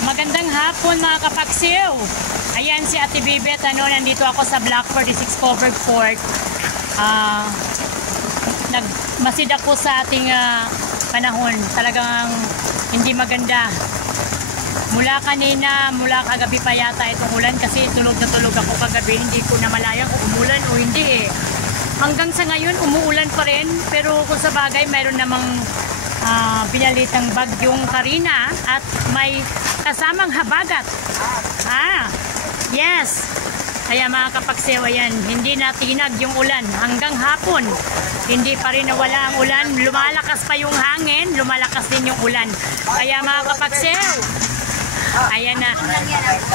Magandang hapon mga kapaksiw. Ayan si Ate Bibet, nandito ako sa Block 46 Covered Fort. Nagmasid ako sa ating panahon. Talagang hindi maganda. Mula kanina, mula kagabi pa yata itong ulan kasi tulog na tulog ako kagabi. Hindi ko na malayang kung umulan o hindi Hanggang sa ngayon, umuulan pa rin. Pero kung sa bagay, mayroon namang pinalitang bagyong Karina at may kasamang habagat. Yes. Kaya mga kapaksiw, ayan, hindi natinag yung ulan hanggang hapon. Hindi pa rin nawala ang ulan. Lumalakas pa yung hangin, lumalakas din yung ulan. Kaya mga kapaksiw, ayan na.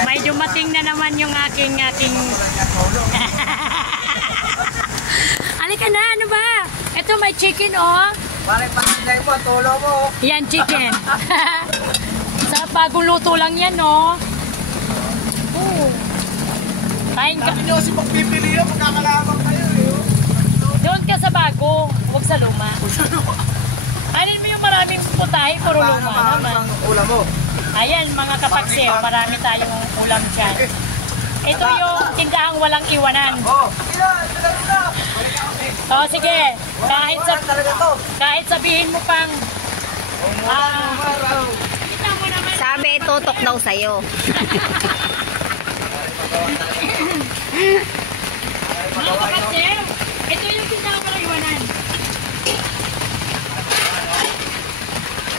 May dumating na naman yung aking Halika na, ano ba? Ito may chicken, oh. Pare, panilay mo, tulo mo. Yan, chicken. Sa bagong luto lang yan, oh. Kain ka. Sabi nyo si magpipili yun, magkakalabang kayo, eh. Doon ka sa bago, huwag sa luma. Kainin mo yung maraming putahe, puro luma naman. Ulam mo. Ayan, mga kapaksiw, marami tayong ulam dyan. Ito yung tindahang walang iwanan. Sige. Kahit sabihin mo pang sabi, tutok daw sa'yo. Mga kapaksiw, ito yung tindahang walang iwanan.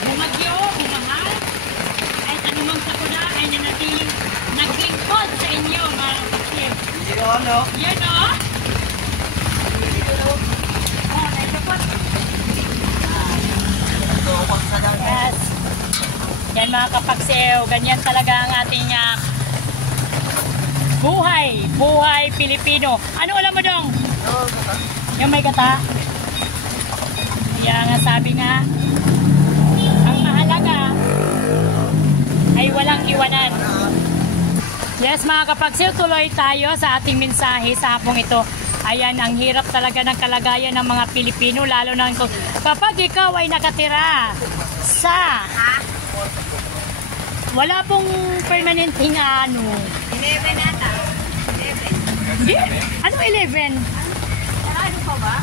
Bumagyo, bumahal, kahit anumang sakuna ay nanatiling naglingkod sa inyo, mga kapaksiw. Yan, o. Yes. Yan mga kapaksiw, ganyan talaga ang ating buhay Pilipino. Ano alam mo dong? Yung may gata? Kaya nga sabi nga, ang mahalaga ay walang iwanan. Yes mga kapaksiw, tuloy tayo sa ating mensahe sa hapong ito. Ayan, ang hirap talaga ng kalagayan ng mga Pilipino, lalo na kapag ikaw ay nakatira sa wala pong permanenteng 11 ata. 11. Ano 11? Ano pa ba?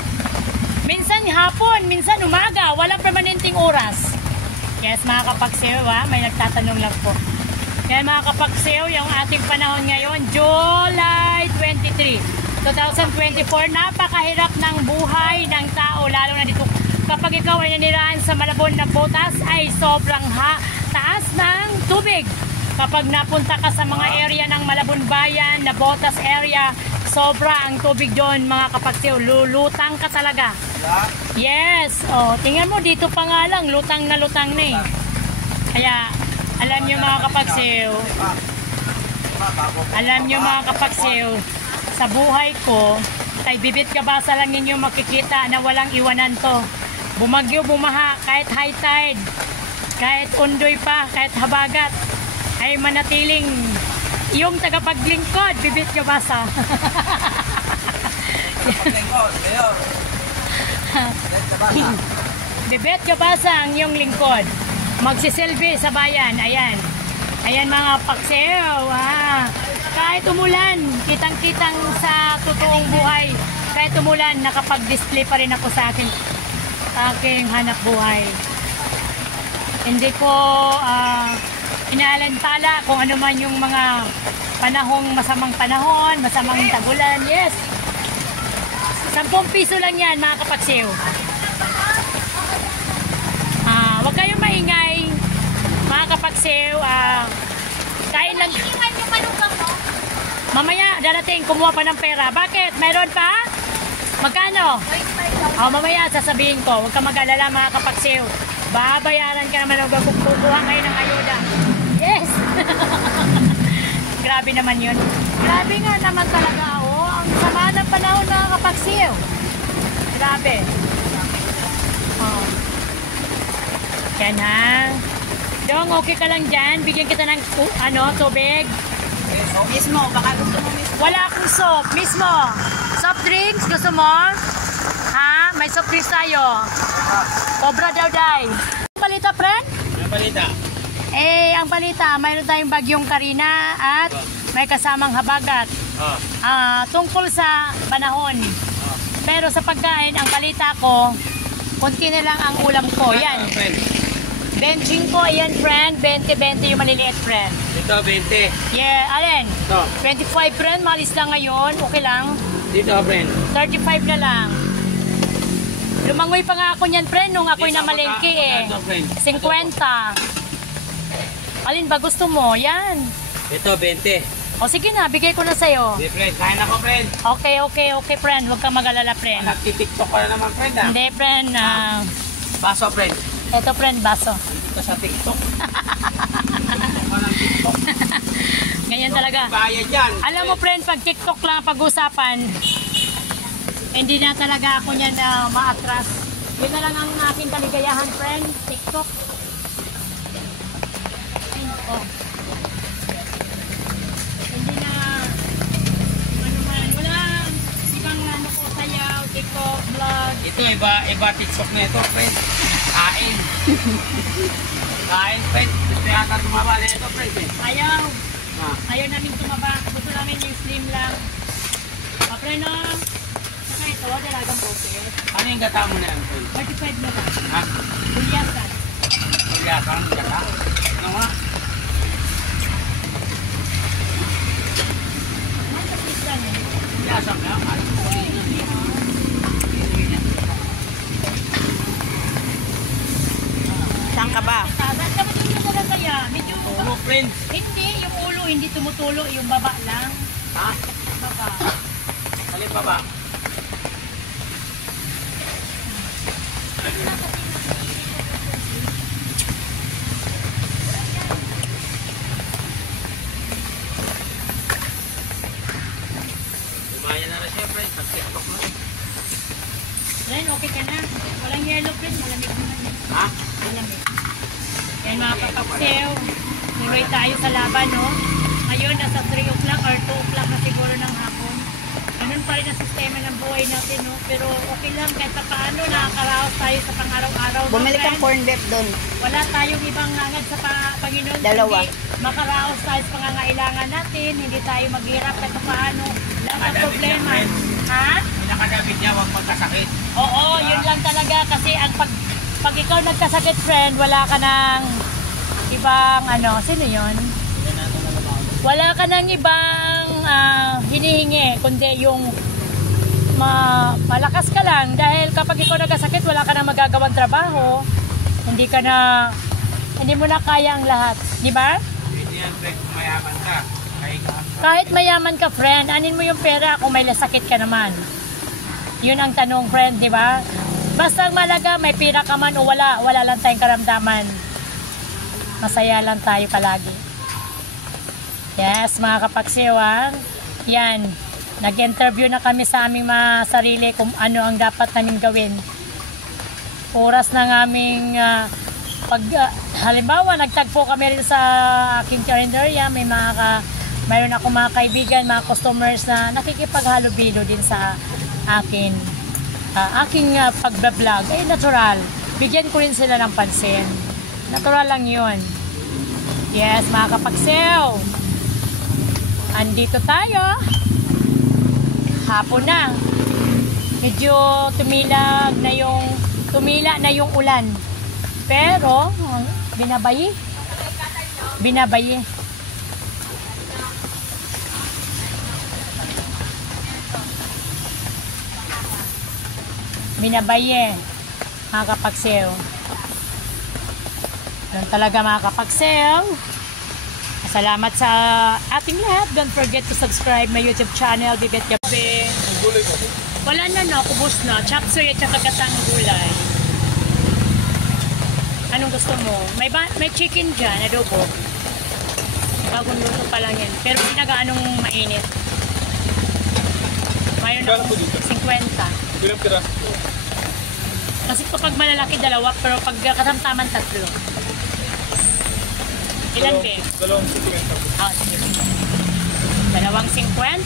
Minsan hapon, minsan umaga, walang permanenteng oras. Yes mga kapaksiw, may nagtatanong lang po. Kaya mga kapaksiw, yung ating panahon ngayon, July 23, 2024, napakahirap ng buhay ng tao, lalo na dito. Kapag ikaw ay nanirahan sa Malabon na Botas, ay sobrang taas ng tubig. Kapag napunta ka sa mga area ng Malabon Bayan, na Botas area, sobra ang tubig doon mga kapaksiw. Lulutang ka talaga. Yes. Tingnan mo, dito pa nga lang, lutang na eh. Kaya, alam nyo mga kapaksiw, sa buhay ko, kay Bibit Gabasa lang ninyo makikita na walang iwanan to. Bumagyo, bumaha, kahit high tide, kahit undoy pa, kahit habagat, ay manatiling yung tagapaglingkod, Bibit Gabasa. Bibit Gabasa ang yung lingkod. Magsiselfie sa bayan, ayan. Ayan mga paksiw, kahit umulan, kitang-kitang sa totoong buhay, kahit umulan, nakapag-display pa rin ako sa aking hanap buhay. Hindi ko inaalantala kung ano man yung mga masamang panahon, masamang tagulan. Yes, 10 piso lang yan mga kapaksiw. Huwag kayong maingay mga kapaksiw. Kain lang. Mamaya darating, kumuha pa ng pera. Bakit? Mayroon pa? Magkano? Mamaya sasabihin ko. Huwag ka mag-alala mga kapaksiw. Babayaran ka naman kung kukuha kayo ng ayuda. Yes! Grabe naman yun. Grabe nga naman talaga. Ang sama ng panahon mga kapaksiw. Grabe. Yan ha. Dong, okay ka lang dyan. Bigyan kita ng tubig. Mismo, baka gusto mo mismo. Wala akong soap. Mismo. Soft drinks, gusto mo? May soft drinks tayo. Cobra daw, day. Palita, friend? May palita. Ang balita, mayroon tayong bagyong Karina at may kasamang habagat. Tungkol sa panahon. Pero sa pagkain, ang balita ko, konti na lang ang ulam ko. Yan. Benching ko, ayan friend. 20-20 yung maliliit friend. Ito, 20. Yeah, alin? Ito. 25 friend, malis lang ngayon. Okay lang. Dito, friend. 35 na lang. Lumangoy pa nga ako niyan friend nung ako'y namalengke eh. 50. Alin ba gusto mo? Yan. Ito, 20. O sige na, bigay ko na sa'yo. Hindi, friend. Kain ako, friend. Okay friend. Huwag kang mag-alala friend. Nagtitiktok ka na naman, friend, ha? Hindi friend. Baso, friend. Ito friend, baso. Dito sa TikTok. Ano ng TikTok? Ganyan talaga. Bayad yan. Alam mo friend, pag TikTok lang ang pag-usapan, hindi na talaga ako niyan ma-atras. Yun na lang ang aking kaligayahan friend, TikTok. Oh. Hindi na ano man, wala ibang ano ko sayaw, TikTok, vlog. Ito, iba TikTok na ito, friend. Kain. Kain, friend. Ito yata tumaba na ito, friend. Ayaw. Ah. Ayaw namin tumaba. Gusto namin yung slim lang. Papreno. Saka ito, dalagang broker. Ano yung gata mo na yan, friend? 45 na lang. Ha? Bulyasan. Kaya kang gata? Ano nga? Nasa pizza niya. Kaya sa mga ano ko rin. Saan ka ba? Saan ka matulog na kaya? Medyo, Ulo, friend. hindi, yung ulo hindi tumutulo, yung baba lang. Ha? Baba. Alin pa ba? Tumayan na rin siya, friend. Pag-tiktok mo. Then, okay ka na. Walang yellow print, malamig naman yan. Ha? Malamig. Yan mga kapaksew. Tuloy tayo sa laban, no? Ngayon, nasa 3 o'clock or 2 o'clock na siguro ng hapon. Ganun pa rin ang sistema ng buhay natin, no? Pero okay lang, kahit pa paano, nakakaraos tayo sa pang-araw-araw. Bumili no, kang friend? corn beef doon. Wala tayong ibang ngangad sa Panginoon. Dalawa. Kundi makaraos tayo sa pangangailangan natin. Hindi tayo maghirap kahit pa paano. Lahat ng Madamit problema. yan, friend. Ha? Pinakadamit niya, huwag magkasakit. Oo, yun lang talaga. Kasi ang pag ikaw nagkasakit, friend, wala ka ng ibang ano, sino yun? Wala ka ng ibang hinihingi, kundi yung malakas ka lang. Dahil kapag ikaw nagkasakit, wala ka nang magagawang trabaho. Hindi mo na kaya ang lahat. Di ba? Hindi yan, friend, kung mayaman ka. Kahit mayaman ka, friend, anin mo yung pera kung may lasakit ka naman. Yun ang tanong, friend, di ba? Basta ang malaga, may pera ka man o wala lang tayong karamdaman. Masaya lang tayo palagi. Yes, mga kapagsiwang, yan, nag-interview na kami sa aming mga sarili kung ano ang dapat namin gawin. Oras ng aming halimbawa, nagtagpo kami rin sa aking karinderya, mayroon ako mga kaibigan, mga customers na nakikipaghalubilo din sa aking pagbablog. Natural. Bigyan ko rin sila ng pansin. Natural lang yun. Yes, mga kapagsew. Andito tayo. Hapon na. Medyo tumila na yung ulan. Pero, binabayi. Binabaye, mga kapagsew. Yan talaga, mga kapagsew. Salamat sa ating lahat. Don't forget to subscribe my YouTube channel, Bibet Gabi. Wala na, no? Kubos na. Chop suey at saka gatang gulay. Anong gusto mo? May chicken dyan, adobo. Bagong luto pa lang yan. Pero hindi na gaanong mainit. Mayroon ako 50. Ilang piraso? Kasi kapag malalaki, dalawa. Pero pag katamtaman, 3. Ilan, be? Dalawang 50. Ah, sige. 2.50.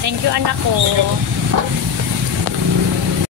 Thank you, anak ko.